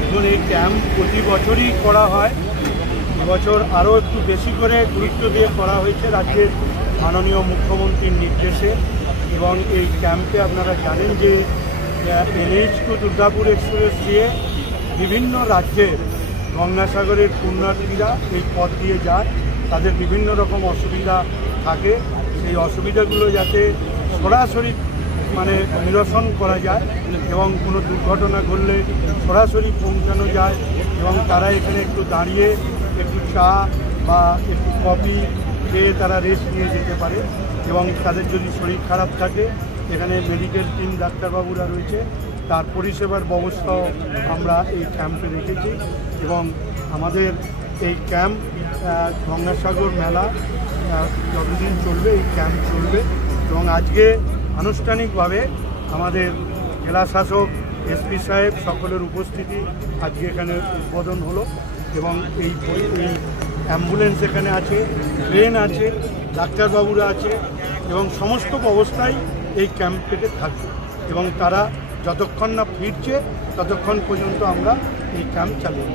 দেখুন, এই ক্যাম্প প্রতি বছরই করা হয়। এবছর আরও একটু বেশি করে গুরুত্ব দিয়ে করা হয়েছে রাজ্যের মাননীয় মুখ্যমন্ত্রীর নির্দেশে। এবং এই ক্যাম্পে আপনারা জানেন যে NH টু দুর্গাপুর এক্সপ্রেস দিয়ে বিভিন্ন রাজ্যের গঙ্গাসাগরের পুণ্যার্থীরা এই পথ দিয়ে যায়। তাদের বিভিন্ন রকম অসুবিধা থাকে, সেই অসুবিধাগুলো যাতে সরাসরি নিরসন করা যায় এবং কোনো দুর্ঘটনা ঘটলে সরাসরি পৌঁছানো যায় এবং তারা এখানে একটু দাঁড়িয়ে একটু চা বা একটু কফি খেয়ে তারা রেস্ট নিয়ে যেতে পারে। এবং তাদের যদি শরীর খারাপ থাকে, এখানে মেডিকেল টিম ডাক্তারবাবুরা রয়েছে, তার পরিষেবার ব্যবস্থাও আমরা এই ক্যাম্পে রেখেছি। এবং আমাদের এই ক্যাম্প গঙ্গাসাগর মেলা যতদিন চলবে এই ক্যাম্প চলবে। এবং আজকে আনুষ্ঠানিকভাবে আমাদের জেলা শাসক SP সাহেব সকলের উপস্থিতি আজকে এখানে উদ্বোধন হলো। এবং এই অ্যাম্বুলেন্স এখানে আছে, ট্রেন আছে, ডাক্তারবাবুরা আছে এবং সমস্ত ব্যবস্থাই এই ক্যাম্প থেকে থাকবে। এবং তারা যতক্ষণ না ফিরছে ততক্ষণ পর্যন্ত আমরা এই ক্যাম্প চালিয়ে